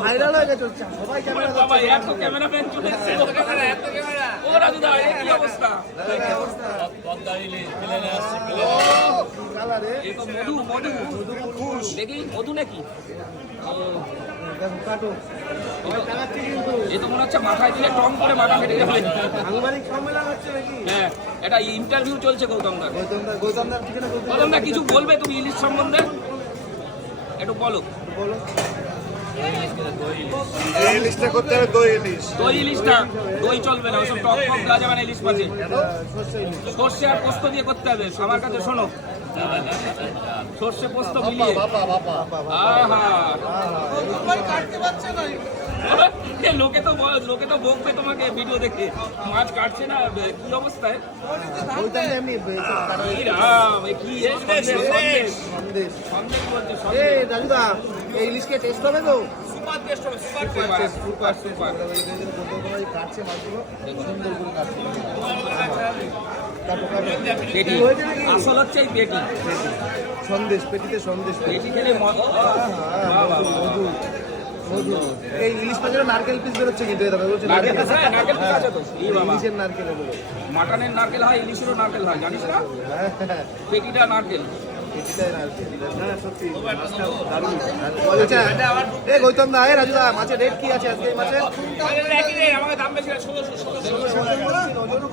Viral হয়ে গেছে সবাই ক্যামেরা বাবা এত ক্যামেরাম্যান চলে এসেছে এত ক্যামেরা ও রাজু দা এই কি অবস্থা পদ্মাইলে প্লেনে আসছে কালারে এই তো মধু দেখি মধু নাকি কাটো এই তো মনে হচ্ছে মাথায় দিলে টং করে মাথা ফেটে যাবে সাংবাদিক সম্মেলন হচ্ছে নাকি? হ্যাঁ এটা ইন্টারভিউ চলছে গৌতমদার গৌতমদা কিছু বলবে তুমি ইলিশ সম্বন্ধে একটু বলো এই ইলিশটা করতে হবে দই ইলিশ দই ইলিশটা দই চলবে না ওসব টক টক দেওয়া যাবে না ইলিশ মাছে সর্ষে আর পোস্ত দিয়ে করতে হবে আমার কাছে শোনো সর্ষে পোস্ত মিলিয়ে আহা লোকে তো বকবে তোমাকে ভিডিও দেখে মাছ কাটছে না কি অবস্থায় কি সন্দেশ রাজুদা এই ইলিশকে টেস্ট হবে তো সুপার টেস্ট হবে সুপার কাটছে মাছগুলো সুন্দর করে কাটছে আসল হচ্ছে এই পেটি সন্দেশ পেটিতে সন্দেশ পেটি খেলে মধু এই ইলিশ মাছের নারকেল পিস বেরোচ্ছে কিন্তু এটা বলছে নারকেল পিস আছে তো এই বাবা ইলিশের নারকেল এগুলো মাটনের নারকেল হয় ইলিশেরও নারকেল হয় জানিস না পেটিটা নারকেল গৌতম দা রাজু দা মাছের রেট কি আছে আজকে মাছের আমাকে দাম বেশি 1600